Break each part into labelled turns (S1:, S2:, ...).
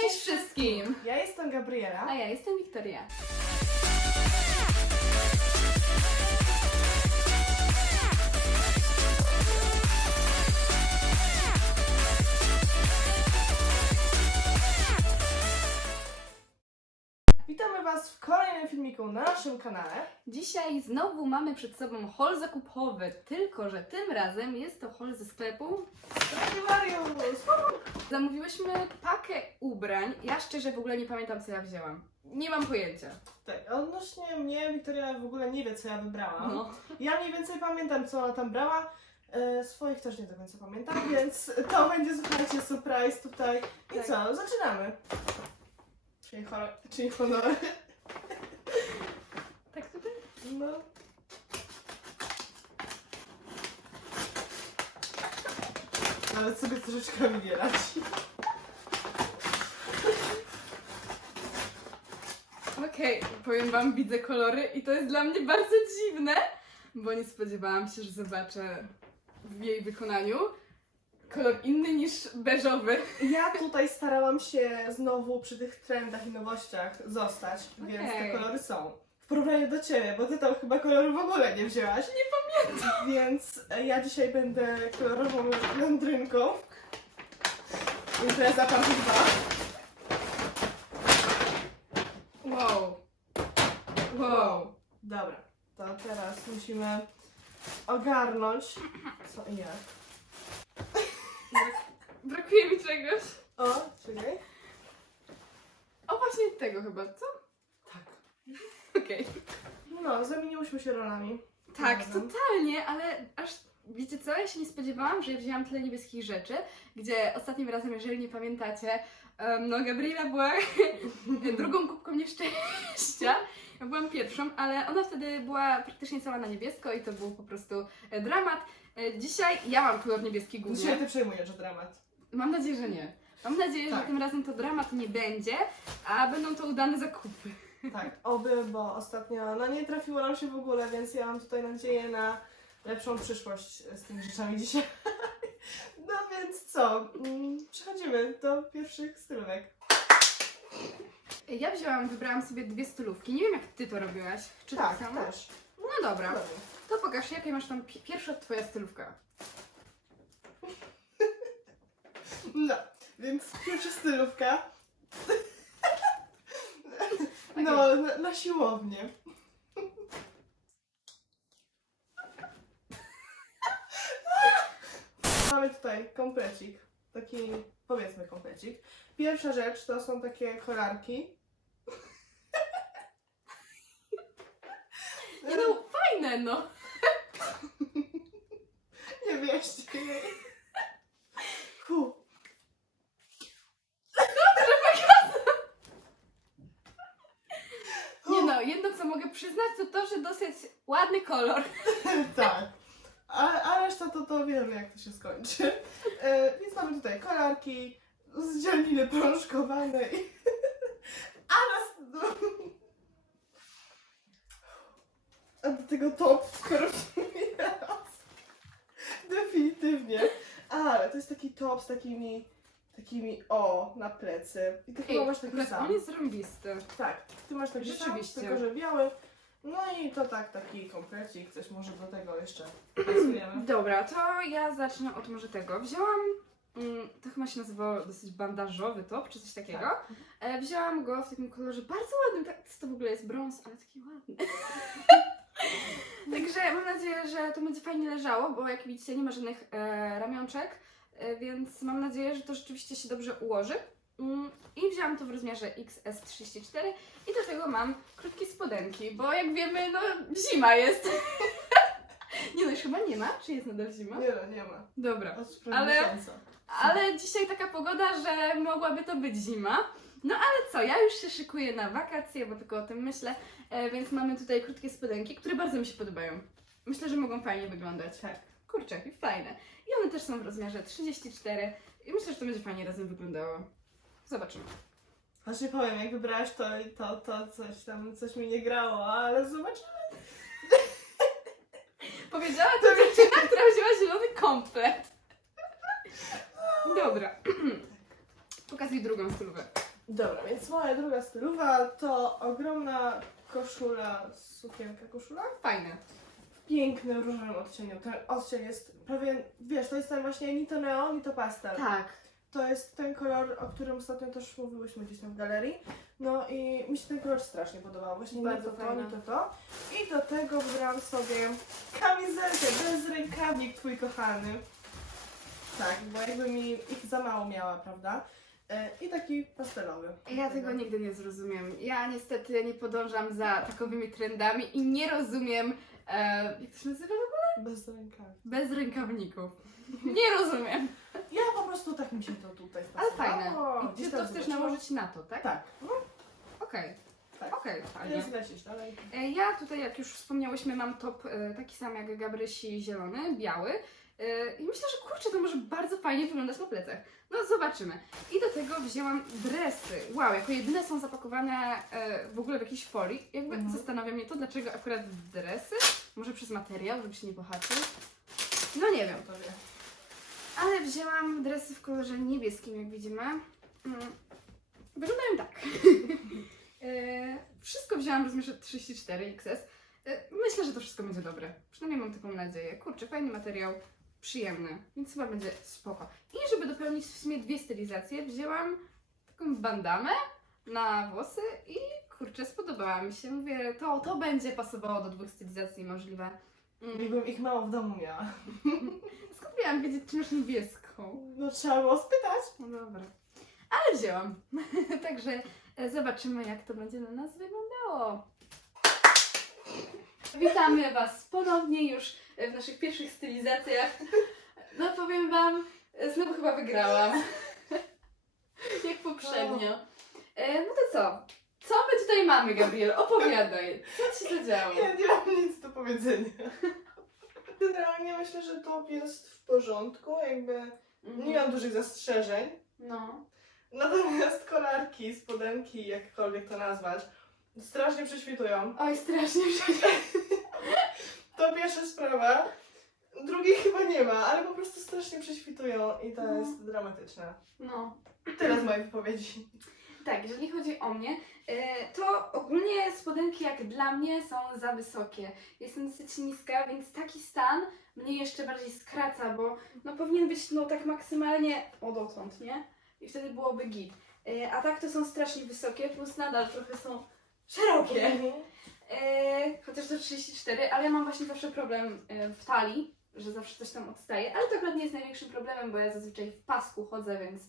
S1: Cześć wszystkim!
S2: Ja jestem Gabriela.
S1: A ja jestem Wiktoria.
S2: Kolejnym filmiku na naszym kanale.
S1: Dzisiaj znowu mamy przed sobą haul zakupowy, tylko że tym razem jest to haul ze sklepu.
S2: Stradivarius!
S1: Zamówiłyśmy pakę ubrań. Ja szczerze w ogóle nie pamiętam co ja wzięłam. Nie mam pojęcia.
S2: Tak, odnośnie mnie Wiktoria w ogóle nie wie co ja wybrałam.
S1: No.
S2: Ja mniej więcej pamiętam co ona tam brała. E, swoich też nie do końca pamiętam, więc to będzie słuchajcie surprise tutaj. I
S1: Tak.
S2: co, zaczynamy. Czyli, honor, czyli honory. No. Nawet sobie troszeczkę wybierać.
S1: Okej, powiem wam, widzę kolory i to jest dla mnie bardzo dziwne, bo nie spodziewałam się, że zobaczę w jej wykonaniu kolor inny niż beżowy.
S2: Ja tutaj starałam się znowu przy tych trendach i nowościach zostać, więc te
S1: Okej.
S2: kolory są. Porównaniu do Ciebie, bo Ty tam chyba koloru w ogóle nie wzięłaś. Nie pamiętam. Więc e, ja dzisiaj będę kolorową landrynką. Impreza party 2.
S1: Wow. Wow.
S2: Dobra, to teraz musimy ogarnąć co i jak.
S1: Brakuje mi czegoś.
S2: O, czekaj.
S1: O, właśnie tego chyba, co?
S2: Tak.
S1: Okej.
S2: No, zamieniłyśmy się rolami.
S1: Tak,
S2: Razem.
S1: totalnie, ale aż wiecie co? Ja się nie spodziewałam, że ja wzięłam tyle niebieskich rzeczy, gdzie ostatnim razem, jeżeli nie pamiętacie, em, no Gabriela była drugą kubką nieszczęścia. Ja byłam pierwszą, ale ona wtedy była praktycznie cała na niebiesko i to był po prostu e, dramat. E, Dzisiaj ja mam kolor niebieski
S2: Dzisiaj
S1: głównie.
S2: Ty przejmujesz dramat.
S1: Mam nadzieję, że nie. Mam nadzieję,
S2: Tak.
S1: że tym razem to dramat nie będzie, a będą to udane zakupy.
S2: Tak, oby, bo ostatnio no nie trafiło nam się w ogóle, więc ja mam tutaj nadzieję na lepszą przyszłość z tymi rzeczami dzisiaj. No więc co? Mm, Przechodzimy do pierwszych stylówek.
S1: Ja wzięłam, wybrałam sobie dwie stylówki. Nie wiem, jak ty to robiłaś. Czy
S2: tak,
S1: tak samo?
S2: też.
S1: No dobra.
S2: Dobra.
S1: To pokaż, jakie masz tam pi- pierwsza twoja stylówka.
S2: No, więc pierwsza stylówka. No, na, na siłownię. Mamy tutaj komplecik. Taki, powiedzmy komplecik. Pierwsza rzecz to są takie kolarki.
S1: Nie no, fajne no.
S2: Nie wierzcie jej. Hu.
S1: Nie no, jedno co mogę przyznać to to, że dosyć ładny kolor.
S2: Tak. A, a reszta to, to wiemy, jak to się skończy. E, więc mamy tutaj kolarki z dzielniny prążkowanej. A nas... A do tego top perfumie raz. Definitywnie. Ale to jest taki top z takimi... Takimi o, na plecy. I ty chyba masz taki sam.
S1: on jest rąbisty.
S2: Tak, ty masz taki
S1: Rzeczywiście.
S2: sam, tylko że biały. No i to tak, taki komplecik, coś może do tego jeszcze pasujemy.
S1: Dobra, to ja zacznę od może tego. Wzięłam, mm, to chyba się nazywało dosyć bandażowy top, czy coś takiego.
S2: Tak.
S1: E, wzięłam go w takim kolorze bardzo ładnym, tak, co to w ogóle jest brąz, ale taki ładny. Także mam nadzieję, że to będzie fajnie leżało, bo jak widzicie nie ma żadnych e, ramionczek, więc mam nadzieję, że to rzeczywiście się dobrze ułoży. Mm, I wzięłam to w rozmiarze XS34 i do tego mam krótkie spodenki, bo jak wiemy, no zima jest. nie no, już chyba nie ma, czy jest nadal zima?
S2: Nie no, nie ma.
S1: Dobra. Ale-. Ale dzisiaj taka pogoda, że mogłaby to być zima. No ale co, ja już się szykuję na wakacje, bo tylko o tym myślę, e, więc mamy tutaj krótkie spodenki, które bardzo mi się podobają. Myślę, że mogą fajnie wyglądać.
S2: Tak.
S1: Kurczaki, fajne. I one też są w rozmiarze 34 i myślę, że to będzie fajnie razem wyglądało. Zobaczymy.
S2: Właśnie powiem, jak wybrałaś to i to, to coś tam, coś mi nie grało, ale zobaczymy.
S1: Powiedziała to dziewczyna, która wzięła zielony komplet. Dobra. Pokazuj drugą stylówkę.
S2: Dobra, więc moja druga stylowa to ogromna koszula, sukienka koszula
S1: Fajne.
S2: Pięknym różowym odcieniu. Ten odcień jest prawie, wiesz, to jest ten właśnie ni to neon, ni to pastel.
S1: Tak.
S2: To jest ten kolor, o którym ostatnio też mówiłyśmy gdzieś tam w galerii. No i mi się ten kolor strasznie podobał. Właśnie
S1: Bardzo
S2: to nie to to. I do tego wybrałam sobie kamizelkę, bez rękawnik twój kochany. Tak, bo jakby mi ich za mało miała, prawda? E, I taki pastelowy.
S1: Ja tego nigdy nie zrozumiem. Ja niestety nie podążam za takowymi trendami i nie rozumiem, e, jak to się nazywa?
S2: Bez rękawnik.
S1: Bez rękawników. Nie rozumiem.
S2: Ja po prostu tak mi się to tutaj
S1: Ale fajne. I ty to chcesz
S2: zobaczyłam.
S1: nałożyć na to, tak?
S2: Tak.
S1: Okej,
S2: tak.
S1: okej, fajnie.
S2: Więc lecisz dalej.
S1: E, Ja tutaj, jak już wspomniałyśmy, mam top e, taki sam jak Gabrysi, zielony, biały. E, I myślę, że kurczę, to może bardzo fajnie wyglądać na plecach. No zobaczymy. I do tego wzięłam dresy. Wow, jako jedyne są zapakowane e, w ogóle w jakiejś folii. Jakby
S2: Mhm.
S1: zastanawia mnie to, dlaczego akurat dresy? Może przez materiał, żeby się nie pohaczył? No nie wiem.
S2: To wie.
S1: Ale wzięłam dresy w kolorze niebieskim, jak widzimy. Mm, Wyglądają tak. E, wszystko wzięłam rozmiarze 34 XS. E, Myślę, że to wszystko będzie dobre. Przynajmniej mam taką nadzieję. Kurczę, fajny materiał, przyjemny, więc chyba będzie spoko. I żeby dopełnić w sumie dwie stylizacje, wzięłam taką bandamę na włosy i kurczę, spodobała mi się. Mówię, to, to będzie pasowało do dwóch stylizacji możliwe. Mm.
S2: Jakbym ich mało w domu miała.
S1: Skąd miałam wiedzieć, czy masz niebieską?
S2: No trzeba było spytać.
S1: No dobra. Ale wzięłam. Także e, zobaczymy, jak to będzie na nas wyglądało. Witamy Was ponownie już w naszych pierwszych stylizacjach. No powiem Wam, e, znowu chyba wygrałam. Jak poprzednio. E, No to co? Co my tutaj mamy, Gabriel? Opowiadaj. Co Ci się działo?
S2: Ja nie mam nic do powiedzenia. Generalnie myślę, że top jest w porządku, jakby nie mam dużych zastrzeżeń.
S1: No.
S2: Natomiast kolarki, spodenki, jakkolwiek to nazwać, strasznie prześwitują.
S1: Oj, strasznie przecież.
S2: To pierwsza sprawa. Drugiej chyba nie ma, ale po prostu strasznie prześwitują i to
S1: No.
S2: jest dramatyczne.
S1: No.
S2: Teraz moje wypowiedzi.
S1: Tak, jeżeli chodzi o mnie, e, to ogólnie spodenki jak dla mnie są za wysokie. Jestem dosyć niska, więc taki stan mnie jeszcze bardziej skraca, bo no powinien być no tak maksymalnie o dotąd, nie? I wtedy byłoby git. E, A tak to są strasznie wysokie, plus nadal trochę są szerokie.
S2: Mhm.
S1: E, chociaż to 34, ale ja mam właśnie zawsze problem w talii, że zawsze coś tam odstaje, ale to akurat nie jest największym problemem, bo ja zazwyczaj w pasku chodzę, więc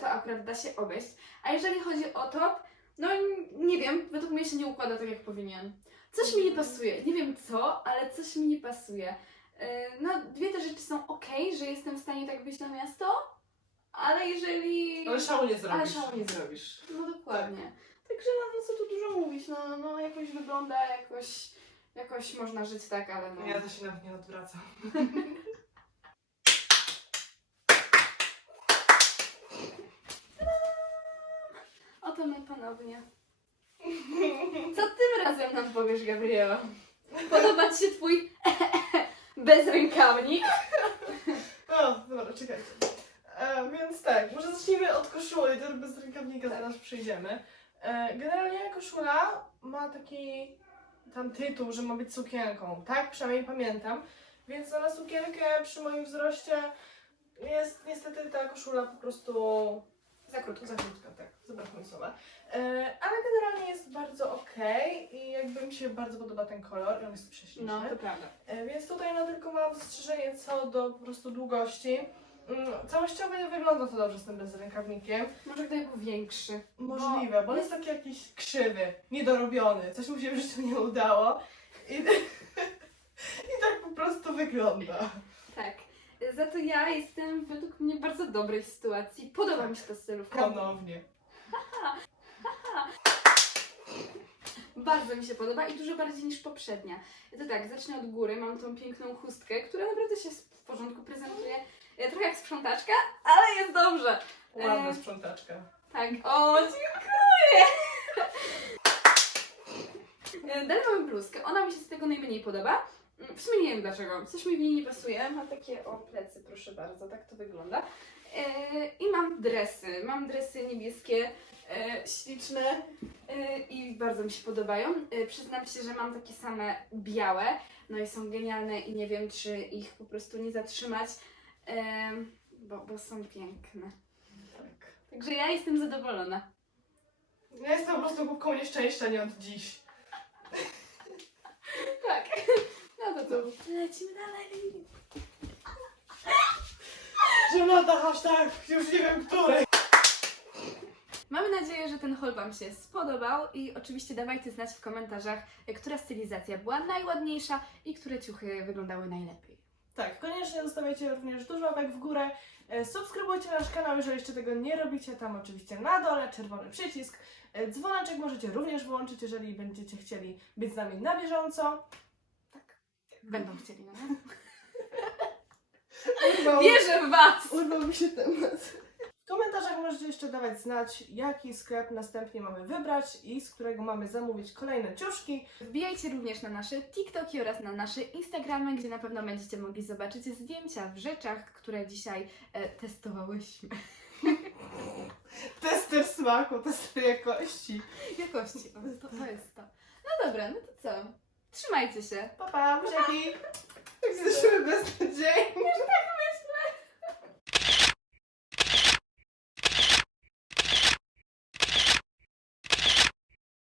S1: to akurat da się obejść. A jeżeli chodzi o top, no nie wiem, według mnie się nie układa tak jak powinien. Coś mi nie pasuje, nie wiem co, ale coś mi nie pasuje. E, no dwie te rzeczy są ok, że jestem w stanie tak wyjść na miasto, ale jeżeli...
S2: Ale szału nie
S1: Ale
S2: zrobisz.
S1: szału nie zrobisz. No dokładnie. Także no, no co tu dużo mówić, no, no jakoś wygląda, jakoś, jakoś można żyć tak, ale no.
S2: Ja to się nawet nie odwracam.
S1: my ponownie. Co tym razem nam powiesz, Gabriela? Podoba Ci się Twój bezrękawnik?
S2: O, dobra, czekajcie. E, więc tak, może zacznijmy od koszuli, to bez rękawnika zaraz przyjdziemy. E, generalnie koszula ma taki tam tytuł, że ma być sukienką, tak? Przynajmniej pamiętam. Więc na sukienkę przy moim wzroście jest niestety ta koszula po prostu za krótka, za krótka, tak, zabrakło mi słowa. E, ale generalnie jest bardzo okej i jakby mi się bardzo podoba ten kolor on jest prześliczny.
S1: No, to prawda.
S2: E, Więc tutaj no tylko mam zastrzeżenie co do po prostu długości. Mm, Całościowo nie wygląda to dobrze z tym bezrękawnikiem.
S1: Może gdyby był większy.
S2: Możliwe, bo on jest taki jakiś krzywy, niedorobiony, coś mu się w życiu nie udało. I, i tak po prostu wygląda.
S1: Za to ja jestem według mnie w bardzo dobrej sytuacji. Podoba mi się ta stylówka.
S2: Ponownie.
S1: Bardzo mi się podoba i dużo bardziej niż poprzednia. To tak, zacznę od góry. Mam tą piękną chustkę, która naprawdę się w porządku prezentuje. E, Trochę jak sprzątaczka, ale jest dobrze.
S2: Ładna
S1: E,
S2: sprzątaczka.
S1: Tak, o, dziękuję! E, Dalej mamy bluzkę. Ona mi się z tego najmniej podoba. W sumie nie wiem dlaczego. Coś mi w niej nie pasuje. Ma takie o plecy, proszę bardzo, tak to wygląda. E, I mam dresy. Mam dresy niebieskie, e, śliczne e, i bardzo mi się podobają. Przyznam się, że mam takie same białe, no i są genialne i nie wiem, czy ich po prostu nie zatrzymać, bo, bo są piękne.
S2: Tak.
S1: Także ja jestem zadowolona.
S2: Ja jestem po prostu kubką nieszczęścia, nie od dziś.
S1: Tak. No to co? Lecimy dalej.
S2: Żenada hashtag, już nie wiem który.
S1: Mamy nadzieję, że ten haul Wam się spodobał i oczywiście dawajcie znać w komentarzach, która stylizacja była najładniejsza i które ciuchy wyglądały najlepiej.
S2: Tak, koniecznie zostawiajcie również dużo łapek w górę. E, Subskrybujcie nasz kanał, jeżeli jeszcze tego nie robicie. Tam oczywiście na dole czerwony przycisk. E, Dzwoneczek możecie również włączyć, jeżeli będziecie chcieli być z nami na bieżąco.
S1: Będą chcieli, no nie?
S2: Urwał,
S1: Wierzę w Was!
S2: urwał mi się temat. W komentarzach możecie jeszcze dawać znać, jaki sklep następnie mamy wybrać i z którego mamy zamówić kolejne ciuszki.
S1: Wbijajcie również na nasze TikToki oraz na nasze Instagramy, gdzie na pewno będziecie mogli zobaczyć zdjęcia w rzeczach, które dzisiaj e, testowałyśmy.
S2: Tester smaku, tester jakości.
S1: Jakości, o, to, to jest to. No dobra, no to co? Trzymajcie się.
S2: Pa, pa, buziaki. Jak jesteśmy bez nadziei.